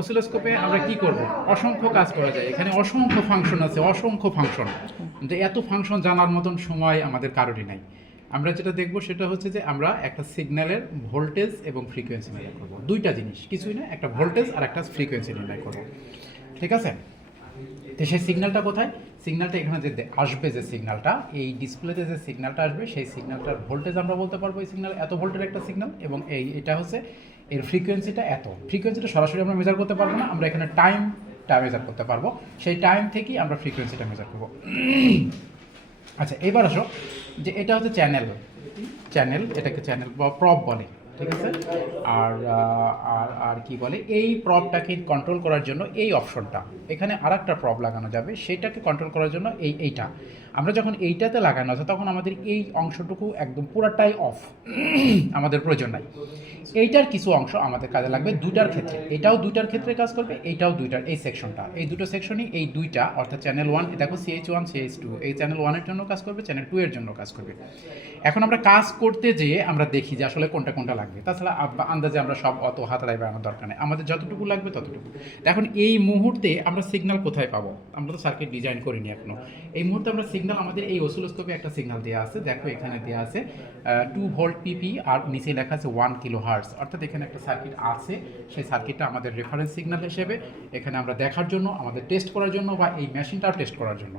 অসিলোস্কোপে আমরা কি করব? অসংখ্য কাজ করা যায়। এখানে অসংখ্য ফাংশন আছে, অসংখ্য ফাংশন। কিন্তু এত ফাংশন জানার মতন সময় আমাদের কারোরই নাই। আমরা যেটা দেখব সেটা হচ্ছে যে আমরা একটা সিগন্যালের ভোল্টেজ এবং ফ্রিকোয়েন্সি নির্ণয় করব। দুইটা জিনিস, কিছুই না, একটা ভোল্টেজ আর একটা ফ্রিকোয়েন্সি নির্ণয় করব। ঠিক আছে? তো সেই সিগন্যালটা কোথায়? সিগন্যালটা এখানে যে আসবে, যে সিগন্যালটা এই ডিসপ্লেতে যে সিগন্যালটা আসবে, সেই সিগন্যালটার ভোল্টেজ আমরা বলতে পারবো এই সিগন্যাল এত ভোল্টের একটা সিগন্যাল, এবং এটা হচ্ছে এর ফ্রিকোয়েন্সিটা এত। ফ্রিকোয়েন্সিটা সরাসরি আমরা মেজার করতে পারবো না, আমরা এখানে টাইমটা মেজার করতে পারবো। সেই টাইম থেকেই আমরা ফ্রিকোয়েন্সিটা মেজার করবো। আচ্ছা, এবার আসো যে এটা হচ্ছে চ্যানেল, এটাকে চ্যানেল বা প্রব বলে। ঠিক আছে? আর আর আর কি বলে, এই প্রবটাকে কন্ট্রোল করার জন্য এই অপশনটা, এখানে আর একটা প্রব লাগানো যাবে, সেটাকে কন্ট্রোল করার জন্য এইটা আমরা যখন এইটাতে লাগানো আছে তখন আমাদের এই অংশটুকু একদম পুরাটাই অফ, আমাদের প্রয়োজন নাই। এইটার কিছু অংশ আমাদের কাজে লাগবে দুইটার ক্ষেত্রে, এটাও দুইটার ক্ষেত্রে কাজ করবে, এইটাও দুইটার, এই সেকশনটা, এই দুটো সেকশনই, এই দুইটা অর্থাৎ চ্যানেল 1 দেখো CH1 CH2 এই চ্যানেল 1 এর জন্য কাজ করবে, চ্যানেল 2 এর জন্য কাজ করবে। এখন আমরা কাজ করতে যেয়ে আমরা দেখি যে আসলে কোনটা কোনটা লাগবে, তাছাড়া আন্দাজে আমরা সব অত হাতাড়াই বানানোর দরকার নেই, আমাদের যতটুকু লাগবে ততটুকু। এখন এই মুহূর্তে আমরা সিগন্যাল কোথায় পাবো? আমরা তো সার্কিট ডিজাইন করিনি এখনো। এই মুহূর্তে আমরা সিগন্যাল, আমাদের এই অসিলোস্কোপে একটা সিগন্যাল দেওয়া আছে, দেখো এখানে দেওয়া আছে 2 ভোল্ট পিপি আর নিচে লেখা আছে 1 কিলো হার্টজ, অর্থাৎ এখানে একটা সার্কিট আছে। সেই সার্কিটটা আমাদের রেফারেন্স সিগন্যাল হিসেবে এখানে আমরা দেখার জন্য, আমাদের টেস্ট করার জন্য, বা এই মেশিনটাও টেস্ট করার জন্য।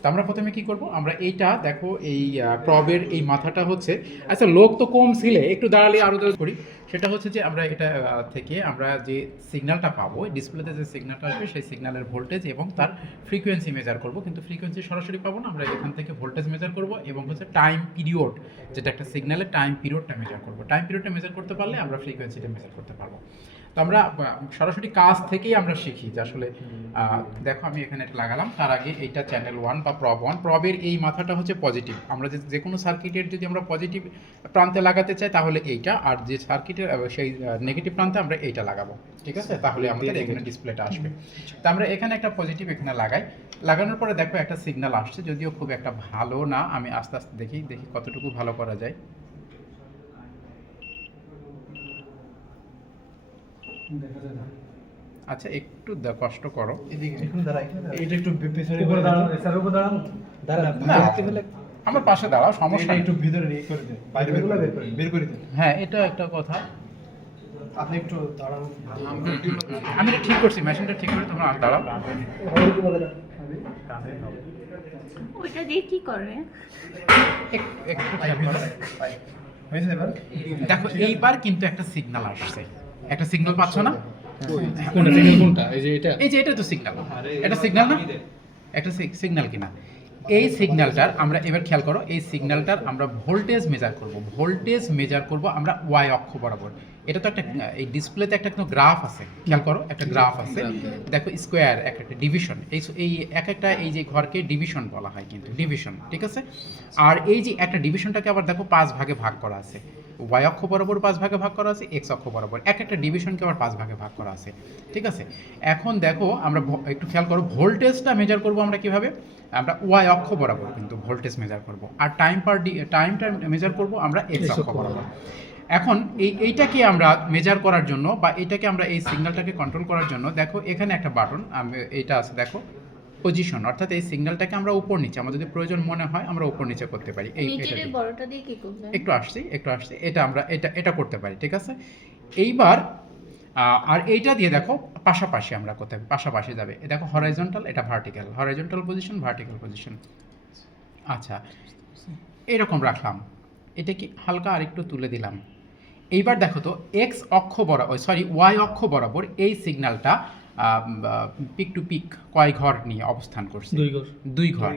তো আমরা প্রথমে কি করব, আমরা এইটা দেখো এই প্রবের এই মাথাটা হচ্ছে, আচ্ছা লোক তো কম ছিলে, একটু দাঁড়ালে আরও করি। সেটা হচ্ছে যে আমরা এটা থেকে আমরা যে সিগন্যালটা পাবো, ডিসপ্লেতে যে সিগন্যালটা আসবে সেই সিগন্যালের ভোল্টেজ এবং তার ফ্রিকোয়েন্সি মেজার করব, কিন্তু ফ্রিকোয়েন্সি সরাসরি পাবো না, আমরা এখান থেকে ভোল্টেজ মেজার করব এবং হচ্ছে টাইম পিরিয়ড, যেটা একটা সিগন্যালের টাইম পিরিয়ডটা মেজার করব। টাইম পিরিয়ডটা মেজার করতে পারলে আমরা ফ্রিকোয়েন্সিটা মেজার করতে পারবো। তো আমরা সরাসরি কাজ থেকেই আমরা শিখি যে আসলে দেখো আমি এখানে এটা লাগালাম, তার আগে এইটা চ্যানেল 1 বা প্রব 1, প্রবের এই মাথাটা হচ্ছে পজিটিভ। আমরা যে কোনো সার্কিটের যদি আমরা পজিটিভ প্রান্তে লাগাতে চাই তাহলে এইটা, আর যে সার্কিটের সেই নেগেটিভ প্রান্তে আমরা এইটা লাগাবো। ঠিক আছে? তাহলে আমাদের এখানে ডিসপ্লেটা আসবে। তো আমরা এখানে একটা পজিটিভ এখানে লাগাই, লাগানোর পরে দেখো একটা সিগন্যাল আসছে, যদিও খুব একটা ভালো না, আমি আস্তে আস্তে দেখি কতটুকু ভালো করা যায়। আচ্ছা একটু কষ্ট করো, আমার পাশে দাঁড়াও, সমস্যা একটু ভিতরে বের করে দিন। হ্যাঁ, এটা একটা কথা, আপনি একটু দাঁড়ান। আমি ঠিক করছি, মেশিনটা ঠিক করে তোমরা দাঁড়াও। ওইটা দিয়ে কি করে? দেখো এইবার কিন্তু একটা সিগন্যাল আসছে, একটা সিগন্যাল পাচ্ছ না? কোনটা সিগন্যাল কোনটা? এই যে এটা তো সিগন্যাল, এটা সিগন্যাল না, একটা সিগন্যাল কিনা। এই সিগন্যালটার আমরা এবার খেয়াল করো, এই সিগন্যালটার আমরা ভোল্টেজ মেজার করব, ভোল্টেজ মেজার করব আমরা ওয়াই অক্ষ বরাবর। এটা তো একটা, এই ডিসপ্লেতে একটা গ্রাফ আছে, খেয়াল করো একটা গ্রাফ আছে, দেখো স্কোয়ার, একটা ডিভিশন, এই একটা এই যে ঘরকে ডিভিশন বলা হয়, কিন্তু ডিভিশন। ঠিক আছে? আর এই যে একটা ডিভিশনটাকে আবার দেখো 5 ভাগে ভাগ করা আছে, ওয়াই অক্ষ বরাবর 5 ভাগে ভাগ করা আছে, এক্স অক্ষ বরাবর একটা ডিভিশনকে আবার 5 ভাগে ভাগ করা আছে। ঠিক আছে? এখন দেখো আমরা একটু খেয়াল করো, ভোল্টেজটা মেজার করব আমরা কিভাবে? আমরা ওয়াই অক্ষ বরাবর কিন্তু ভোল্টেজ মেজার করব, আর টাইমটা মেজার করব আমরা এক্স অক্ষ বরাবর। এখন এইটাকে আমরা মেজার করার জন্য, বা এইটাকে আমরা এই সিগন্যালটাকে কন্ট্রোল করার জন্য, দেখো এখানে একটা বাটন এইটা আছে, দেখো পজিশন, অর্থাৎ এই সিগন্যালটাকে আমরা উপর নিচে, আমাদের যদি প্রয়োজন মনে হয় আমরা উপর নিচে করতে পারি। নিচের বড়টা দিয়ে কি করবেন? একটু আসছি, এটা আমরা এটা করতে পারি। ঠিক আছে? এইবার আর এইটা দিয়ে দেখো পাশাপাশি আমরা কোথায়, পাশাপাশি যাবে, দেখো হরাইজন্টাল, এটা vertical, horizontal position, vertical position. আচ্ছা, এরকম রাখলাম, এটা কি হালকা আরেকটু তুলে দিলাম। এইবার দেখো তো এক্স অক্ষ বরাবর, ওয়াই অক্ষ বরাবর এই সিগন্যালটা পিক টু পিক কয় ঘর নিয়ে অবস্থান করছে? 2 ঘর।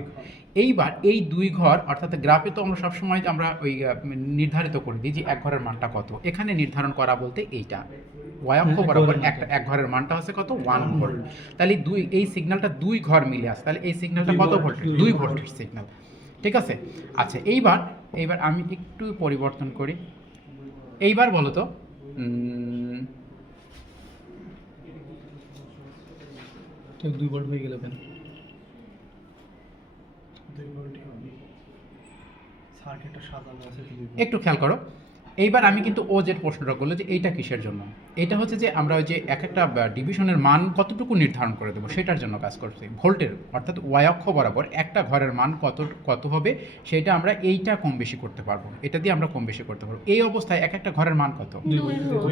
এইবার এই 2 ঘর, অর্থাৎ গ্রাফে তো আমরা সবসময় আমরা ওই নির্ধারিত করে দিই যে এক ঘরের মানটা কত, এখানে নির্ধারণ করা বলতে এইটা ওয়াই অক্ষ বরাবর এক ঘরের মানটা হচ্ছে কত? 1 ভোল্ট। তাহলে এই সিগন্যালটা 2 ঘর মিলে আসে, তাহলে এই সিগন্যালটা কত ভোল্টের? 2 ভোল্টের সিগন্যাল। ঠিক আছে? আচ্ছা, এইবার আমি একটু পরিবর্তন করি। এইবার বলো তো 2 ভোল্ট হয়ে গেল কেন? একটু খেয়াল করো, এইবার আমি কিন্তু ও যে প্রশ্নটা করলো যে এইটা কিসের জন্য, এটা হচ্ছে যে আমরা ওই যে এক একটা ডিভিশনের মান কতটুকু নির্ধারণ করে দেবো সেটার জন্য কাজ করছি। ভোল্টের অর্থাৎ ওয়াই অক্ষ বরাবর একটা ঘরের মান কত হবে সেটা আমরা এইটা কম বেশি করতে পারবো, এটা দিয়ে আমরা কম বেশি করতে পারবো। এই অবস্থায় এক একটা ঘরের মান কত,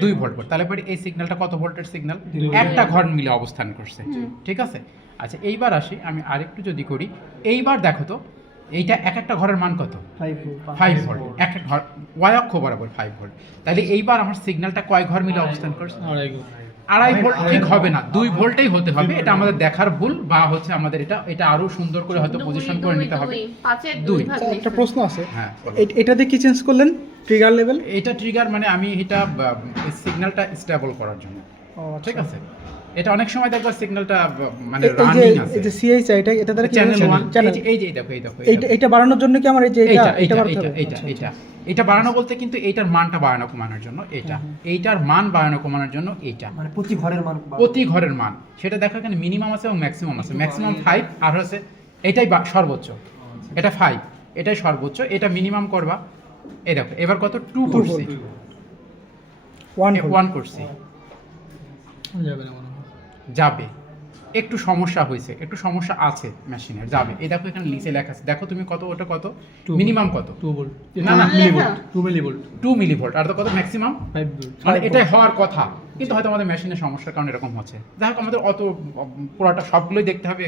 2 ভোল্ট করে। তাহলে পরে এই সিগন্যালটা কত ভোল্টের সিগন্যাল, একটা ঘর মিলে অবস্থান করছে, ঠিক আছে। আচ্ছা এইবার আসি, আমি আরেকটু যদি করি, এইবার দেখো তো এইটা এক একটা ঘরের মান কত, 5 ভোল্ট, এক এক ঘর ওয়াই অক্ষ বরাবর 5 ভোল্ট। তাহলে এইবার আমার সিগন্যালটা কয় ঘর মিলে অবস্থান করছে, 2.5 ভোল্ট। ঠিক হবে না, 2 ভোল্টেই হতে হবে, এটা আমাদের দেখার ভুল, বা হচ্ছে আমাদের এটা আরো সুন্দর করে হয়তো পজিশন করে নিতে হবে। 2 একটা প্রশ্ন আছে, হ্যাঁ এটাতে কি চেঞ্জ করলেন ট্রিগার লেভেল? এটা ট্রিগার মানে আমি এটা সিগন্যালটা স্টেবল করার জন্য, ঠিক আছে। এটা অনেক সময় দেখবা সিগন্যালটা মানে রানিং আছে, এই যে সিএইচ এটা দ্বারা কি চ্যানেল 1 চ্যানেল এই যে দেখো এটা বাড়ানোর জন্য কি আমার এই যে এটা বাড়াতে হবে? এটা বাড়ানো বলতে কিন্তু এইটার মানটা বাড়ানো কমানোর জন্য, এইটার মান বাড়ানো কমানোর জন্য এইটা মানে প্রতি ঘরের মান সেটা দেখো এখানে মিনিমাম আছে এবং ম্যাক্সিমাম আছে। ম্যাক্সিমাম 5 আর হচ্ছে এটাই সর্বোচ্চ, এটা 5 এটাই সর্বোচ্চ, এটা মিনিমাম করবা। এই দেখো এবার কত 2 করছি, 1 করছি, যাবে না মনে হয়। যাবে। একটু সমস্যা হয়েছে, একটু সমস্যা আছে মেশিনের, যাবে। এই দেখো এখানে নিচে লেখা আছে, দেখো তুমি কত, ওটা কত, মিনিমাম কত, 2 ভোল্ট, না, না, মিলিভোল্ট, 2 মিলিভোল্ট, 2 মিলিভোল্ট। আর তো কত ম্যাক্সিমাম 5 ভোল্ট। মানে এটাই হওয়ার কথা, কিন্তু হয়তো আমাদের মেশিনের সমস্যার কারণে এরকম হচ্ছে। যাই হোক, আমাদের অত পুরোটা সবগুলোই দেখতে হবে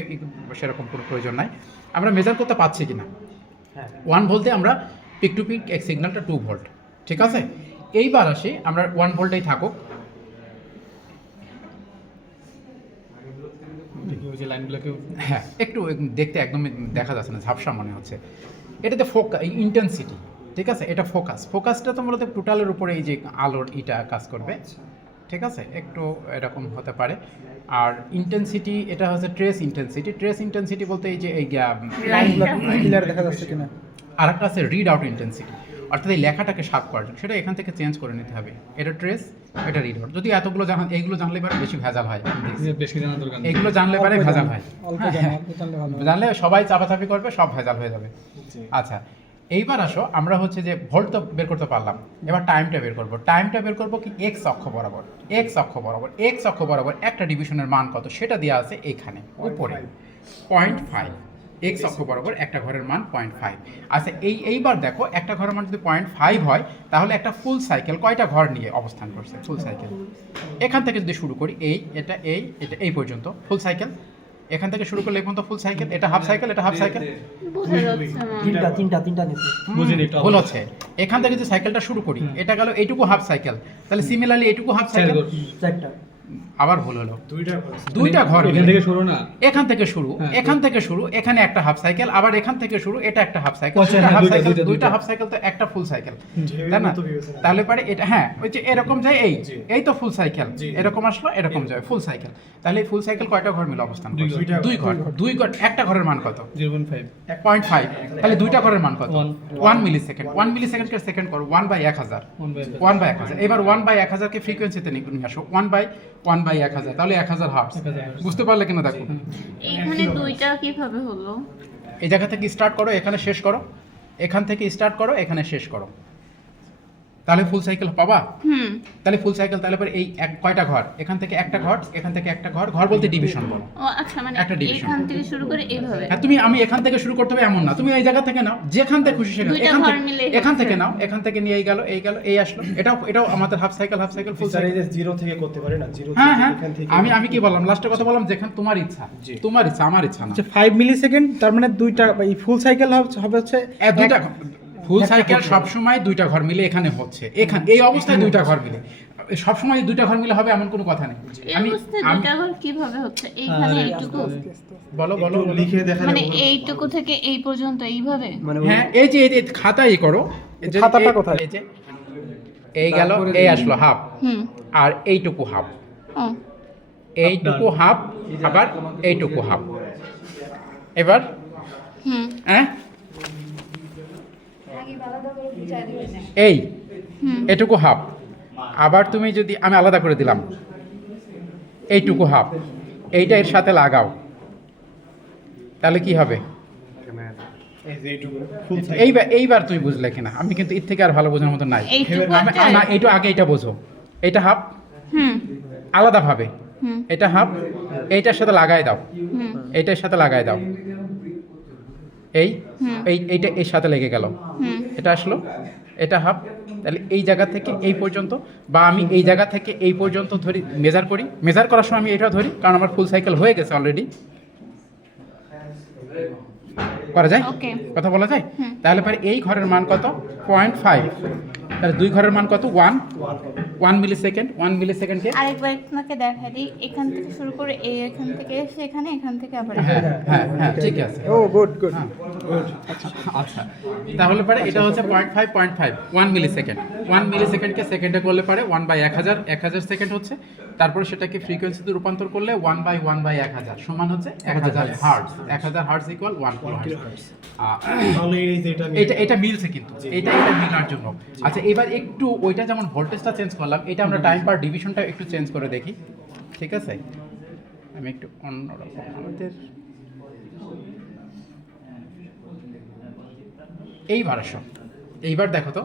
সেরকম কোনো প্রয়োজন নাই। আমরা মেজার করতে পারছি কিনা, 1 বলতে আমরা পিক টু পিক এক সিগন্যালটা 2 ভোল্ট, ঠিক আছে। এইবার আসি আমরা 1 ভোল্টেই থাকুক, দেখি ওই যে লাইনগুলোকে হ্যাঁ একটু দেখতে একদমই দেখা যাচ্ছে না, ঝাপসা মনে হচ্ছে। এটাতে ইন্টেন্সিটি, ঠিক আছে, এটা ফোকাসটা তো মূলত টোটালের উপরে এই যে আলোর এটা কাজ করবে, ঠিক আছে, একটু এরকম হতে পারে। আর ইন্টেন্সিটি এটা হচ্ছে ট্রেস ইন্টেন্সিটি বলতে এই যে এই ক্লিয়ার দেখা যাচ্ছে কিনা। আর একটা আছে রিড আউট ইন্টেন্সিটি, অর্থাৎ এই লেখাটাকে শার্প করার জন্য, সেটা এখান থেকে চেঞ্জ করে নিতে হবে। এটা ট্রেস, এটা রিড আউট। যদি এতগুলো এইগুলো জানলে পারে বেশি ভেজাল হয়, বেশি জানা দরকার নেই। এগুলো জানলে পারে ভেজাল হয়, অল্প জানলে ভালো। জানলে সবাই চাপাচাপি করবে, সব ভেজাল হয়ে যাবে। আচ্ছা এইবার আসো, আমরা হচ্ছে যে ভোল্ট তো বের করতে পারলাম, এবার টাইমটা বের করবো কি এক্স অক্ষ বরাবর একটা ডিভিশনের মান কত সেটা দেওয়া আছে এখানে উপরে 0.5, এক্স অক্ষ বরাবর একটা ঘরের মান 0.5। আচ্ছা এইবার দেখো একটা ঘরের মান যদি 0.5 হয় তাহলে একটা ফুল সাইকেল কয়টা ঘর নিয়ে অবস্থান করছে, ফুল সাইকেল। এখান থেকে যদি শুরু করি এটা এই পর্যন্ত ফুল সাইকেল, এখান থেকে শুরু করলে এই পর্যন্ত ফুল সাইকেল, এটা হাফ সাইকেল, বোঝা যাচ্ছে না। তিনটা নিচে বুঝিনি একটু ভুল হচ্ছে। এখান থেকে যদি সাইকেলটা শুরু করি, এটা গেল এইটুকু হাফ সাইকেল, তাহলে সিমিলারলি এইটুকু হাফ সাইকেল, চারটা আবার ভুল হলো, দুইটা ঘর এখান থেকে শুরু না, এখান থেকে শুরু, এখানে একটা হাফ সাইকেল, আবার এখান থেকে শুরু, এটা একটা হাফ সাইকেল, দুইটা হাফ সাইকেল তো একটা ফুল সাইকেল, তাই না? তাহলে পরে এটা হ্যাঁ ওই যে এরকম যায়, এই তো ফুল সাইকেল, এরকম আসলো, এরকম যায় ফুল সাইকেল। তাহলে এই ফুল সাইকেল কয়টা ঘর মিলে অবস্থান করছে, দুই ঘর। একটা ঘরের মান কত, 0.5, তাহলে দুইটা ঘরের মান কত, 1 মিলিসেকেন্ড। 1 মিলিসেকেন্ডকে সেকেন্ড করো 1/1000, 1/1000। এবার 1/1000 কে ফ্রিকোয়েন্সিতে নিয়ে আসো, 1/1000, তাহলে 1000 হার্টজ। বুঝতে পারলে কিনা দেখো, এইখানে দুইটা কিভাবে হলো? এই জায়গা থেকে স্টার্ট করো, এখানে শেষ করো, এখান থেকে স্টার্ট করো, এখানে শেষ করো, তাহলে ফুল সাইকেল পাবা। তাহলে ফুল সাইকেল, তাহলে পরে এই কয়টা ঘর, এখান থেকে একটা ঘর, এখান থেকে একটা ঘর, ঘর বলতে ডিভিশন বলো। ও আচ্ছা, মানে একটা division। এখান থেকে শুরু করে এইভাবে। হ্যাঁ আমি এখান থেকে শুরু করতে হবে এমন না, তুমি এই জায়গা থেকে নাও, যেখান থেকে খুশি সেখানে, দুইটা ঘর মিলে এখান থেকে নাও, এখান থেকে নিয়ে এই আসলো, এটাও আমাদের half cycle full cycle. Zero থেকে করতে পারে না, জিরো হ্যাঁ এখান থেকে আমি কি বললাম লাস্টের কথা বললাম, যেখানে তোমার ইচ্ছা, আমার ইচ্ছা না। আচ্ছা 5 মিলিসেকেন্ড, তার মানে দুইটা এই ফুল সাইকেল হবে হচ্ছে দুইটা ফুল সাইকেল সবসময় দুইটা ঘর মিলে এখানে হচ্ছে, এই অবস্থায় দুইটা ঘর মিলে, সবসময় দুইটা ঘর মিলে হবে এমন কোনো কথা নেই। এই অবস্থায় দুইটা ঘর কিভাবে হচ্ছে? এইখানে এইটুকু, বলো লিখে দেখালে মানে এইটুকু থেকে এই পর্যন্ত এইভাবে। মানে হ্যাঁ এই যে খাতায় করো, খাতাটা কোথায়? এই যে এই গেল, এই আসলো হাফ, আর এইটুকু হাফ, ও এইটুকু হাফ, আবার এইটুকু হাফ। এবার হ্যাঁ এটুকু হাফ, আবার তুমি যদি আমি আলাদা করে দিলাম, এইটুকু হাফ, এইটা এর সাথে লাগাও, তাহলে কি হবে, এই যে এইটুকু ফুল এইবার তুমি বুঝলে কিনা, আমি কিন্তু এর থেকে আর ভালো বোঝার মতো নাই। এইটুকু না, এইটু আগে এটা বোঝো, এটা হাফ হুম আলাদাভাবে, হুম এটা হাফ এইটার সাথে লাগাই দাও, হুম এইটার সাথে লাগাই দাও, এইটা এর সাথে লেগে গেল, হুম এটা আসলো, এটা হাফ। তাহলে এই জায়গা থেকে এই পর্যন্ত, বা আমি এই জায়গা থেকে এই পর্যন্ত ধরি, মেজার করি, মেজার করার সময় আমি এটা ধরি কারণ আমার ফুল সাইকেল হয়ে গেছে অলরেডি। করা যায়, ওকে কথা বলা যায়। হুম। তাহলে পরে এই ঘরের মান কত? 0.5। তাহলে দুই ঘরের মান কত? 1 মিলি সেকেন্ড। 1 মিলি সেকেন্ডকে আরেকবার আপনাকে দেখা দিই, এখান থেকে শুরু করে এখান থেকে এসে এখানে, এখান থেকে আবার হ্যাঁ হ্যাঁ হ্যাঁ ঠিক আছে। ও গুড গুড। হ্যাঁ। আচ্ছা, তাহলে পরে এটা হচ্ছে 0.5 1 মিলি সেকেন্ড। 1 মিলি সেকেন্ডকে সেকেন্ডে করলে পরে 1/1000 সেকেন্ড হচ্ছে। তারপরে সেটাকে ফ্রিকোয়েন্সিতে রূপান্তর করলে 1/1000 সমান হচ্ছে 1000 হার্টজ। 1000 hertz equal 1 kilohertz. তাহলে এই যে এটা মিলছে কিন্তু, এটা মিলার জন্য। আচ্ছা, এবার একটু ওইটা যেমন ভোল্টেজটা চেঞ্জ করলাম, এটা আমরা টাইম পার ডিভিশনটা একটু চেঞ্জ করে দেখি, ঠিক আছে? আমি একটু অন্যরকম আমাদের এইবার আসো, এইবার দেখো তো,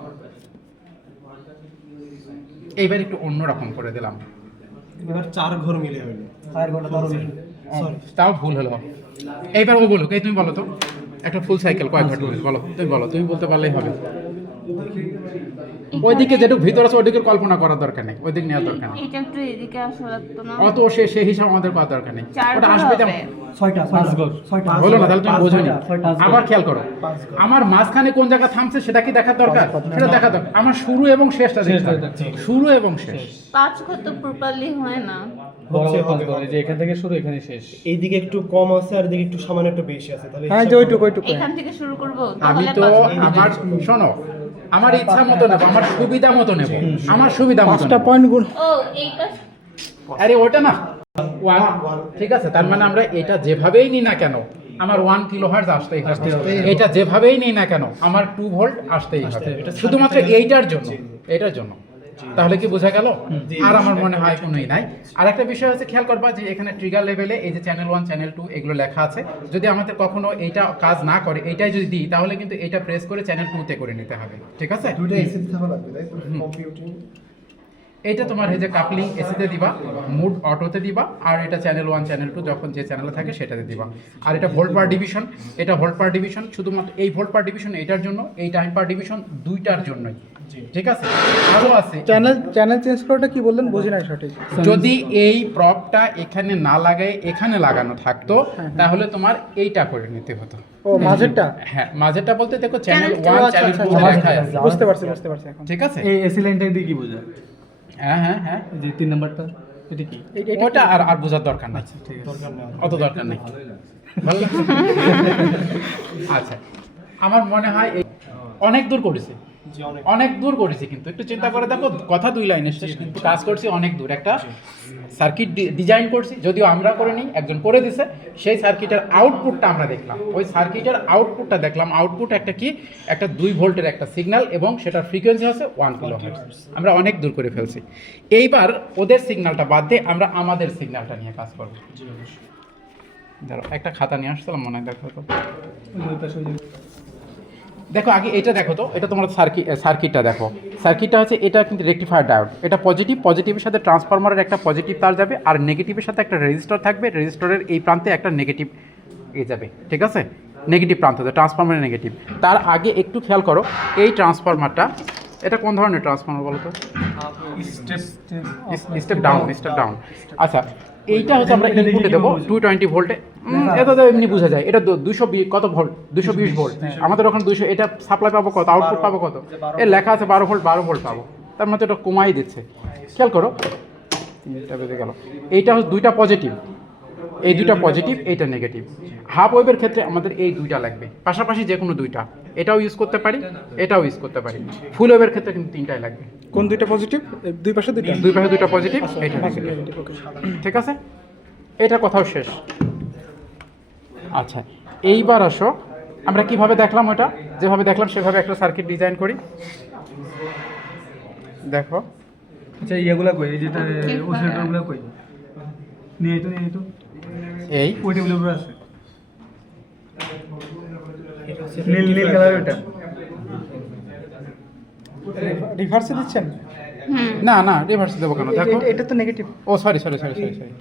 এইবার একটু অন্যরকম করে দিলাম, এবার 4 ঘর মিলে হলো 4 ঘন্টা 12 মিনিট সরি তাও ভুল হলো। এইবার ও বলুক, এই তুমি বলো তো একটা ফুল সাইকেল কয় ঘন্টা বলো, তুমি বলো, তুমি বলতে পারলেই হবে। ওইদিকে যেটুকু ভিতর আছে ওইদিকে কল্পনা করার দরকার নেই, ওইদিকে নেওয়ার দরকার নেই, এটা একটু এদিকে আসা লাগতো না। অত সে হিসাব আমাদের করার দরকার নেই। চার ওটা ঘর আসবে হবে। যেমন 6টা 6টা হলো না, তাহলে তুমি বোঝোনি। আবার খেয়াল করো, আমার মাঝখানে কোন জায়গা থামছে সেটা কি দেখা দরকার? সেটা দেখা দরকার। আমার শুরু এবং শেষটা দেখতে হবে। শুরু এবং শেষ। 5 ঘর তো প্রপারলি হয় না। বরাবর 5 ঘর, এই যে এখান থেকে শুরু এখানে শেষ। এইদিকে একটু কম আছে আর এদিকে একটু সামান্য একটু বেশি আছে, তাহলে হ্যাঁ যে ওইটুকু ওইটুকু। এখান থেকে শুরু করব আমি তাহলে তো 5 ঘর। আমার শোনো, আমার ইচ্ছা মতো নেব, আমার সুবিধা মতো নেব, আমার সুবিধা মতো 5টা নেব। পয়েন্ট গুণ। ও এইটা আরে ওটা না 1, ঠিক আছে? তার মানে আমরা এটা যেভাবেই নিই না কেন আমার 1 কিলোহার্টজ আসতেই হবে, এটা যেভাবেই নিই না কেন আমার 2 ভোল্ট আসতেই হবে, শুধুমাত্র এইটার জন্য, এটার জন্য। তাহলে কি বোঝা গেল? আর আমার মনে হয় কোনোই নাই। আর একটা বিষয় হচ্ছে খেয়াল করবা যে এখানে ট্রিগার লেভেলে এই যে চ্যানেল 1 চ্যানেল 2 এগুলো লেখা আছে, যদি আমাদের কখনো এইটা কাজ না করে, এইটাই যদি দিই তাহলে কিন্তু এটা প্রেস করে চ্যানেল 2 তে করে নিতে হবে, ঠিক আছে? দুটো এসিতে থাকা লাগবে তাই তো কম্পিউটিং। এটা তোমার এই যে কাপলিং এসিতে দিবা, মুড অটোতে দিবা, আর এটা চ্যানেল 1 চ্যানেল 2 যখন যে চ্যানেলে থাকে সেটাতে দিবা। আর এটা ভোল্ট পার ডিভিশন, এটা ভোল্ট পার ডিভিশন, শুধুমাত্র এই ভোল্ট পার ডিভিশন এটার জন্য, এই টাইম পার ডিভিশন দুইটার জন্যই, ঠিক আছে? আরও আছে, চ্যানেল চেঞ্জ করাটা কি বললেন, বুঝি না সঠিক। যদি এই প্রপটা এখানে না লাগায় এখানে লাগানো থাকতো তাহলে তোমার এইটা করে নিতে হতো। ও মাঝেরটা। হ্যাঁ, মাঝেরটা বলতে দেখো চ্যানেল Channel 1 আচ্ছা, চ্যানেল আচ্ছা, 2 আচ্ছা, লেখা আছে, বুঝতে পারছি এখন। ঠিক আছে? এই এসি লাইনটা দিয়ে কি বোঝায়? হ্যাঁ হ্যাঁ হ্যাঁ, এই যে 3 নাম্বারটা এটা কি? ওটা আর বোঝার দরকার নাই, ঠিক আছে। দরকার নেই অত দরকার নেই। ভালো লাগছে? আচ্ছা, আমার মনে হয় অনেক দূর করেছে, জি অনেক অনেক দূর করেছি, কিন্তু একটু চিন্তা করে দেখো, কথা 2 লাইনে শেষ, কিন্তু কাজ করছি অনেক দূর। একটা সার্কিট ডিজাইন করছি, যদিও আমরা করে নিই, একজন করে দিছে, সেই সার্কিটের আউটপুটটা আমরা দেখলাম, ওই সার্কিটের আউটপুটটা দেখলাম। আউটপুট একটা কি, একটা 2 ভোল্টের একটা সিগন্যাল এবং সেটার ফ্রিকোয়েন্সি হচ্ছে 1 কিলোহার্টজ। আমরা অনেক দূর করে ফেলছি। এইবার ওদের সিগন্যালটা বাদ দিয়ে আমরা আমাদের সিগন্যালটা নিয়ে কাজ করবো। ধরো একটা খাতা নিয়ে আসছিলাম মনে হয়, দেখো তো, ওই পাশে ওই যে দেখো আগে এটা দেখো তো, এটা তোমার সার্কিটটা দেখো। সার্কিটটা হচ্ছে এটা কিন্তু রেকটিফায়ার ডায়োড, এটা পজিটিভের সাথে ট্রান্সফরমারের একটা পজিটিভ তার যাবে, আর নেগেটিভের সাথে একটা রেজিস্টর থাকবে, রেজিস্টরের এই প্রান্তে একটা নেগেটিভ যাবে, ঠিক আছে? নেগেটিভ প্রান্ত, ট্রান্সফরমারের নেগেটিভ। তার আগে একটু খেয়াল করো, এই ট্রান্সফরমারটা, এটা কোন ধরনের ট্রান্সফরমার বলো তো? Step down. আচ্ছা, এইটা হচ্ছে আমরা ইনপুটে দেবো 220 ভোল্টে, এটা তো এমনি বোঝা যায়, এটা 220 কত ভোল্ট, 220 ভোল্ট। আমাদের ওখানে 200, এটা সাপ্লাই পাবো কত, আউটপুট পাবো কত? এর লেখা আছে 12 ভোল্ট পাবো, তার মধ্যে এটা কমাই দিচ্ছে। খেয়াল করো, এটা বেজে গেল। এইটা হচ্ছে 2টা পজিটিভ, এই 2টা পজিটিভ, এইটা নেগেটিভ। হাফ ওয়েভের ক্ষেত্রে আমাদের এই 2টা লাগবে, পাশাপাশি যে কোনো 2টা, এটাও ইউজ করতে পারি, এটাও ইউজ করতে পারি। ফুল ওয়েভের ক্ষেত্রে কিন্তু 3টাই লাগবে। কোন দুইটা পজিটিভ? দুই পাশে দুইটা। দুই পাশে 2টা পজিটিভ, এইটা নেগেটিভ, ঠিক আছে? এটা কথাও শেষ। আচ্ছা, এইবার আসো, আমরা কিভাবে দেখলাম, ওটা যেভাবে দেখলাম সেভাবে একটা সার্কিট ডিজাইন করি। দেখো, আচ্ছা ইয়েগুলা কই, এই যেটা ওসিলেটরগুলো কই? নিয়ে তো এই ওই টেবিলের উপর আছে। নীল নীল কালার ওটা রিভার্সে দিচ্ছেন? হুম না না রিভার্স দেবো কেন, দেখো। এটা তো নেগেটিভ। ও sorry sorry sorry sorry sorry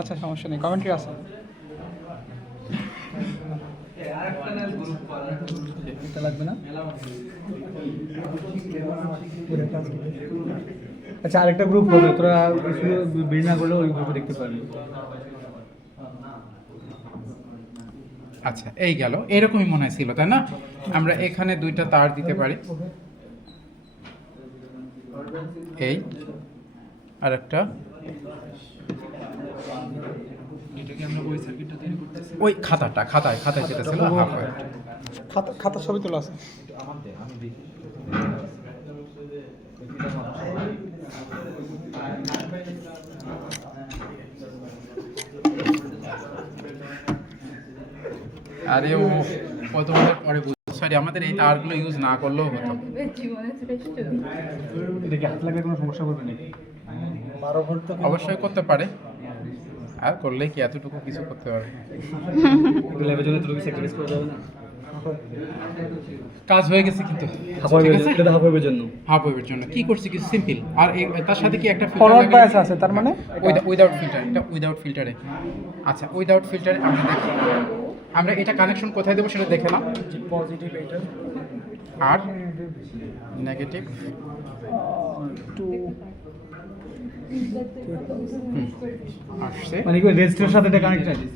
আচ্ছা সমস্যা নেই, কমেন্ট্রি আছে। এটা লাগবে না। আচ্ছা আরেকটা গ্রুপ হবে, তোরা শুধু বের না করলে ওই গ্রুপে দেখতে পারবি। আচ্ছা এই গেল, এরকমই মনে ছিল তাই না? আমরা এখানে দুইটা তার দিতে পারি, এই আর একটা ওই খাতায় যেটা ছিল half white। খাতার ছবি তোলা আছে। আরে ও কত বছর পরে সরি, আমাদের এই তারগুলো ইউজ না করলেও হতো। এটা কি হাত লাগলে কোনো সমস্যা করবে নাকি? 12 ভোল্ট তো অবশ্যই করতে পারে, আর করলে কি এতটুকু কিছু করতে পারবে না। ল্যাবের জন্য তোর স্যাক্রিফাইস করে যাবে না। কাজ হয়ে গেছে কিন্তু হাফ ঠিক আছে, এটা হাফ ওয়েভের জন্য। হাফ ওয়েভের জন্য কি করছি কিছু সিম্পল, আর তার সাথে কি একটা ফরওয়ার্ড বায়াস আছে, তার মানে উইদাউট ফিল্টার, এটা উইদাউট ফিল্টারে। আচ্ছা উইদাউট ফিল্টারে আমরা দেখি, আমরা এটা কানেকশন কোথায় দেবো সেটা দেখে নাও। পজিটিভ এটা আর নেগেটিভ আসছে। মানে কি রেজিস্টারের সাথে এটা কানেক্ট আছে?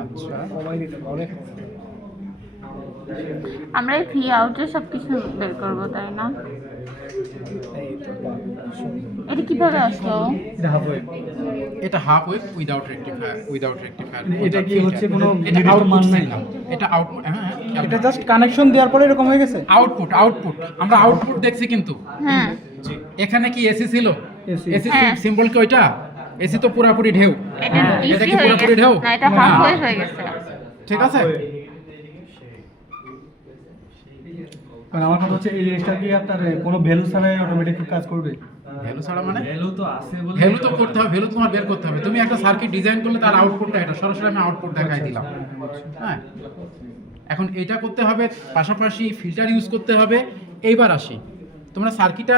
আচ্ছা আমরা এই ভি আউটের সব কিছু বের করবো তাই না? এটা কিভাবে আসলো? এটা হাফ ওয়েভ। এটা হাফ ওয়েভ উইদাউট রেকটিফায়ার, এটা কি হচ্ছে কোনো এটা নির্দিষ্ট আউটপুট মান নাই? সিগন্যাল, এটা আউট হ্যাঁ এটা জাস্ট কানেকশন দেওয়ার পরে এরকম হয়ে গেছে। আউটপুট আমরা আউটপুট দেখছি কিন্তু হ্যাঁ এখানে কি এসি ছিল? AC এসি হ্যাঁ। সিম্বল কি ওইটা? এসি তো পুরাপুরি ঢেউ, এটা এটা ডিসি কি হয়ে পুরোপুরি গেছে ঢেউ? না, এটা হাফ না। হয়ে গেছে। ঠিক আছে। মানে আমার কথা হচ্ছে এই জিনিসটা কি আপনার কোনো ভ্যালু ছাড়াই অটোমেটিক কাজ করবে? ভ্যালু ছাড়া মানে ভ্যালু তো করতে হবে, ভ্যালু তোমার বের করতে হবে। তুমি একটা সার্কিট ডিজাইন করলে তার আউটপুটটা এটা, সরাসরি আমি আউটপুট দেখাই দিলাম। হ্যাঁ এখন এটা করতে হবে, পাশাপাশি ফিল্টার ইউজ করতে হবে। এইবার আসি, তোমরা সার্কিটটা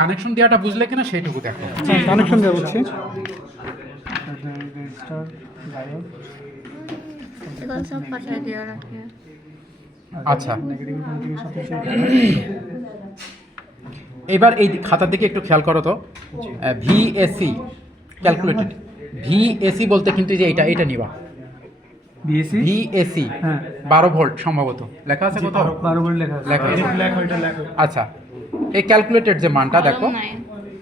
কানেকশন দেওয়াটা বুঝলে কিনা সেইটুকু দেখো। কানেকশন দেওয়া হচ্ছে। এগুলো সব পাশে দিয়ে রাখি। আচ্ছা এবার এই খাতার দিকে একটু খেয়াল করো তো। ভিএসি ক্যালকুলেটেড, ভিএসি বলতে কিন্তু এই যে এটা নিবা, বিএসসি ভিএসি হ্যাঁ 12 ভোল্ট সম্ভবত লেখা আছে কোথাও, 12 ভোল্ট লেখা আছে। লেখা আছে। লেখো এটা লেখো আচ্ছা এই ক্যালকুলেটেড যে মানটা দেখো, নাই।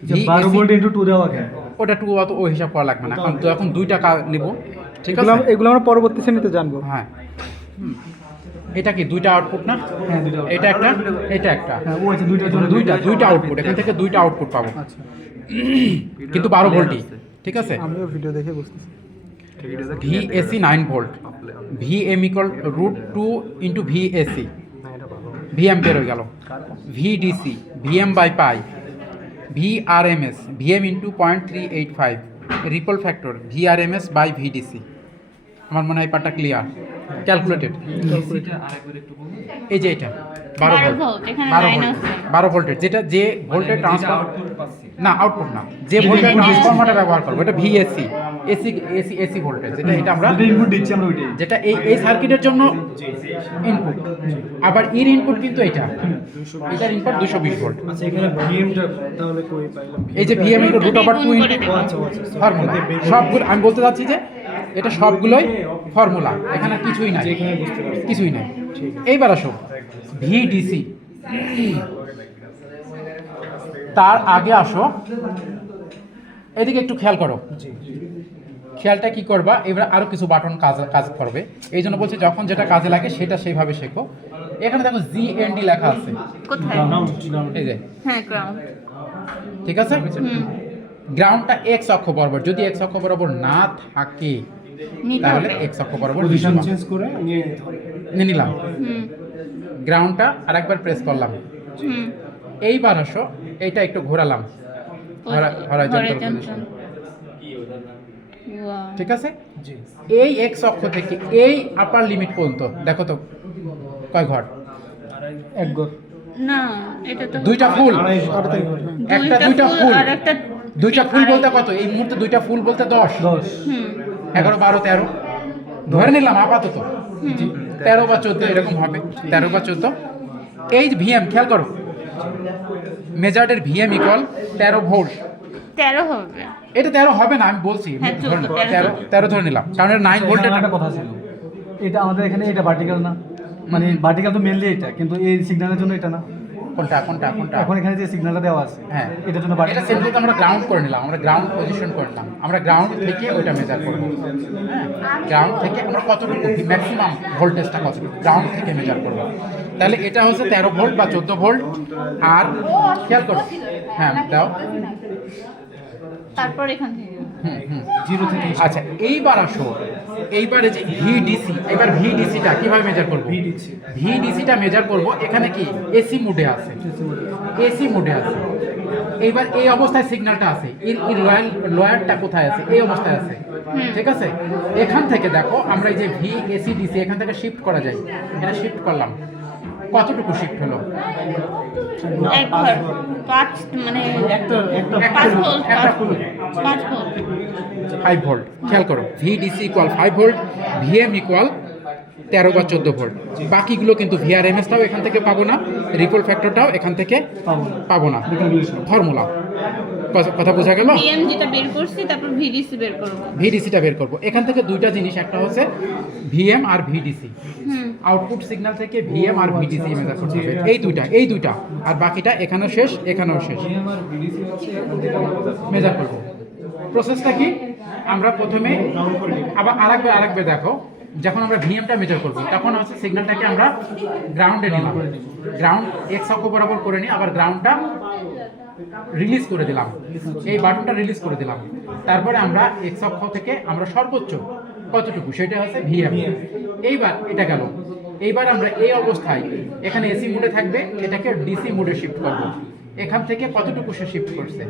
যে 12 ভোল্ট ইনটু 2 দেওয়া কেন? ওটা টু অত ওই হিসাব করা লাগবে না, কারণ তো এখন 2 টাকা নিব। ঠিক এগুলো আছে এগুলো আমরা পরবর্তী শ্রেণীতে জানবো। হ্যাঁ এটা কি দুইটা আউটপুট না? হ্যাঁ দুটো। এটা একটা, এটা একটা, হ্যাঁ ও আচ্ছা দুইটার জন্য দুইটা আউটপুট, এখান থেকে দুইটা আউটপুট পাবো, আচ্ছা কিন্তু 12 ভোল্টই। ঠিক আছে আমিও ভিডিও দেখে বুঝতেছি। VAC 9 volt, VM equal √2 into VAC, V ampere হয়ে গেল। VDC VM by pi, VRMS VM into 0.385, ripple factor VRMS by VDC. আমার মনে হয় পার্টটা ক্লিয়ার। ক্যালকুলেটেড এই যে এটা 12 12 ভোল্ট, ভোল্ট, এখানে 12 লাইন ভোল্ট, আছে। 12 ভোল্টের যেটা যে ভোল্টের ট্রান্সফার না আউটপুট না, যে ভোল্টের ট্রান্সফরমারটা ব্যবহার করবো এটা ভিএসি, এসি ভোল্টেজ, যেটা এটা আমরা যেটা ইনপুট দিচ্ছি আমরা ওইটাই। যেটা এই সার্কিটের জন্য ইনপুট। আবার এর ইনপুট কিন্তু এটা, এটার ইনপুট 220 ভোল্ট। আচ্ছা এখানে ভিএমটা তাহলে কই পাইলাম? এই যে ভিএম ইনটু √2 ইনটু ও আচ্ছা আচ্ছা ফর্মুলা, সবগুলো আমি বলতে চাচ্ছি যে এটা সবগুলোই ফর্মুলা, এখানে কিছুই নাই, কিছুই নাই। এইবার আসো ভিডিসি, তার আগে আসো এদিকে একটু খেয়াল করো। খেয়ালটা কি করবা, এবার আরো কিছু বাটন কাজ করবে। এই জন্য বলছি যখন যেটা কাজে লাগে সেটা সেইভাবে শেখো। এখানে দেখো জিএনডি লেখা আছে, কোথায়? এই যে হ্যাঁ গ্রাউন্ড। ঠিক আছে। হুম গ্রাউন্ডটা এক্স অক্ষ বরাবর, যদি এক্স অক্ষ বরাবর না থাকে নিতে তাহলে হবে। এক্স অক্ষ বরাবর পজিশন নিলাম। চেঞ্জ করে নিয়ে নিতে হবে। নিয়ে নিলাম। হুম গ্রাউন্ডটা আরেকবার প্রেস করলাম। হুম এইবার আসো এইটা একটু ঘোরালাম, horizontal horizontal। position। Wow. ঠিক আছে। এই এক্স অক্ষ থেকে এই আপার লিমিট পর্যন্ত দেখো তো কয় ঘর? এক ঘর। না এটা তো দুইটা ফুল, একটা দুইটা ফুল, আর একটা দুইটা ফুল বলতে কত এই মুহূর্তে? দুইটা ফুল বলতে 10, 11, 12, 13 ধরে নিলাম আপাতত, 13 বা 14 এরকম হবে, 13 বা 14। এই ভিএম খেয়াল করো, মেজার্ডের ভিএম ইকুয়াল 13 ভোল্ট। 13 হবে। এটা 13 হবে না, আমি বলছি হ্যাঁ, 13 ধরে নিলাম, কারণ এটা 9 ভোল্টের একটা কথা ছিল, এটা আমাদের এখানে এটা ভার্টিক্যাল না, মানে ভার্টিক্যাল তো মেনলি এটা, কিন্তু এই সিগন্যালের জন্য এটা না। কোনটা কোনটা কোনটা? এখন এখানে যে সিগন্যালটা দেওয়া আছে, হ্যাঁ, এটার জন্য এটা vertical। সিম্পল আমরা গ্রাউন্ড করে নিলাম, আমরা গ্রাউন্ড পজিশন করে নিলাম, আমরা গ্রাউন্ড থেকে ওইটা মেজার করব। হ্যাঁ, গ্রাউন্ড থেকে আমরা কতটুকু ম্যাক্সিমাম ভোল্টেজটা কতটুকু গ্রাউন্ড থেকে মেজার করব। তাহলে এটা হচ্ছে 13 ভোল্ট বা 14 ভোল্ট। আর খেয়াল করো, হ্যাঁ দাও, তারপর এখান থেকে জিরো থেকে আচ্ছা এইবার আসো, এইবারে যে ভিডিসি, এবার ভিডিসিটা কিভাবে মেজার করব? ভিডিসিটা মেজার করব, এখানে কি এসি মোডে আছে, এসি মোডে আছে। এইবার এই অবস্থায় সিগন্যালটা আছে, এর লয়ারটা কোথায় আছে? এই অবস্থায় আছে, ঠিক আছে। এখান থেকে দেখো আমরা এই যে ভি এসি ডিসি এখান থেকে শিফট করা যায়, এটা শিফট করলাম, কতটুকু শিফট হলো? এক ঘর 5 মানে একটা 5 ভোল্ট, একটা 5 ভোল্ট। 5 ভোল্ট। খেয়াল করো, VDC equal 5 volt, VM equal 13 বা 14 ভোল্ট। বাকিগুলো কিন্তু ভিআরএমএসটাও এখান থেকে পাবো না, রিপল ফ্যাক্টরটাও এখান থেকে পাবো না। ফর্মুলা কথা বোঝা গেল? ভিএম যেটা বের করছি, তারপর ভিডিসি বের করব। ভিডিসিটা বের করব। এখান থেকে দুইটা জিনিস, একটা হচ্ছে ভিএম আর ভিডিসি, হুম, আউটপুট সিগন্যাল থেকে ভিএম আর ভিডিসি মেজার করতে হবে। এই দুইটা, আর বাকিটা এখানেও শেষ, এখানেও শেষ, মেজার করব। প্রসেসটা কি? আমরা প্রথমে আবার আরেকবার দেখো, যখন আমরা ভিএমটা মেজার করব তখন হচ্ছে সিগন্যালটাকে আমরা গ্রাউন্ডে নিলাম, গ্রাউন্ড এক্স অক্ষ বরাবর করে নিই, আবার গ্রাউন্ডটা রিলিজ করে দিলাম, এই বাটনটা রিলিজ করে দিলাম। তারপরে আমরা এক্স অক্ষ থেকে আমরা সর্বোচ্চ কতটুকু সেটা হচ্ছে ভিএম। এইবার এটা গেল, এইবার আমরা এই অবস্থায় এখানে এসি মোডে থাকবে, এটাকে ডিসি মোডে শিফট করব। এখান থেকে কতটুকু সে শিফট করছে?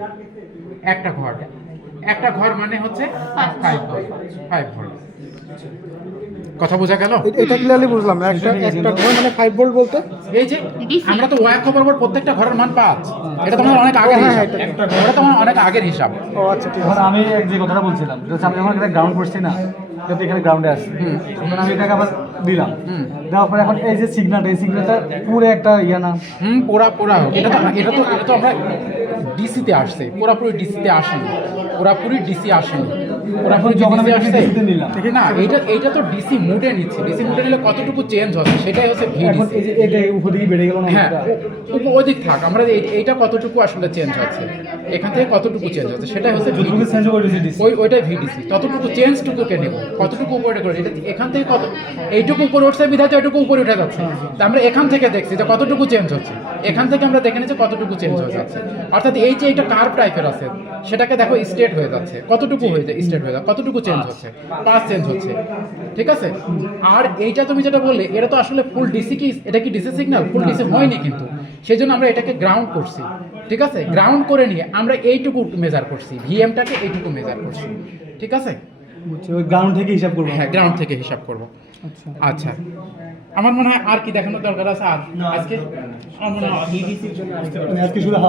একটা ঘর মানে হচ্ছে 5 ভোল্ট। কথা বোঝা গেল? এটা ক্লিয়ারলি বুঝলাম না, একটা ঘর মানে 5 ভোল্ট বলতে এই যে আমরা তো ওয়াক বরাবর প্রত্যেকটা ঘরের মান 5, এটা তো আমাদের অনেক আগের হিসাব, এটা তো আমার অনেক আগের হিসাব। ও আচ্ছা ঠিক এখন আমি যে কথাটা বলছিলাম, যে হচ্ছে আমি যখন এখানে গ্রাউন্ড করছি না, যাতে এখানে গ্রাউন্ডে আসি, তখন আমি এটাকে আবার দিলাম, দেওয়ার পরে এখন এই যে সিগন্যালটা, এই সিগন্যালটা পুরো একটা ইয়া না, পোড়া এটা তো আমরা ডিসিতে আসছে, পুরোপুরি ডিসিতে আসেনি, পুরোপুরি ডিসি আসেনি, পুরোপুরি যখন আমি ডিসি আসছে DC তে নিলাম। না, এইটা তো ডিসি মুডে নিচ্ছে, ডিসি মুডে নিলে কতটুকু চেঞ্জ হচ্ছে সেটাই হচ্ছে এখন ভিডিসি। এই যে এটা উপর দিকে বেড়ে গেল না, হ্যাঁ, অনেকটা। ওদিক থাক, আমরা এইটা কতটুকু আসলে চেঞ্জ হচ্ছে, এখান থেকে কতটুকু চেঞ্জ হচ্ছে সেটাই হচ্ছে যতটুকু VDC। চেঞ্জ করে দিয়েছে ওইটাই ভিডিসি, ততটুকু চেঞ্জটুকুকে নেব, কতটুকু উপরে করে এটা এখান থেকে কত, এইটুকু উপরে উঠছে বিধায় এইটুকু উপরে উঠে যাচ্ছে। তা আমরা এখান থেকে দেখছি যে কতটুকু চেঞ্জ হচ্ছে, এখান থেকে আমরা দেখে নিচ্ছি কতটুকু চেঞ্জ হয়ে যাচ্ছে। অর্থাৎ এই যে এটা কার্ভ টাইপের আছে, সেটাকে দেখো স্ট্রেট হয়ে যাচ্ছে, কতটুকু হয়ে যায় স্ট্রেট হয়ে যায়, কতটুকু চেঞ্জ হচ্ছে, 5 চেঞ্জ হচ্ছে, ঠিক আছে। আর এইটা তুমি যেটা বললে, এটা তো আসলে ফুল ডিসি, কি এটা কি ডিসি সিগন্যাল? ফুল ডিসি হয়নি কিন্তু, সেই জন্য আমরা এটাকে গ্রাউন্ড করছি, ঠিক আছে। গ্রাউন্ড করে নিয়ে আমরা এইটুকু মেজার করছি, ভিএমটাকে এইটুকু মেজার করছি, ঠিক আছে। বুঝছি, ওই গ্রাউন্ড থেকে হিসাব করবো। হ্যাঁ, গ্রাউন্ড থেকে হিসাব করব। আচ্ছা, আচ্ছা, আমার মনে হয় আর কি দেখানোর দরকার আছে আর আজকে? আমার মনে হয় মানে আজকে শুধু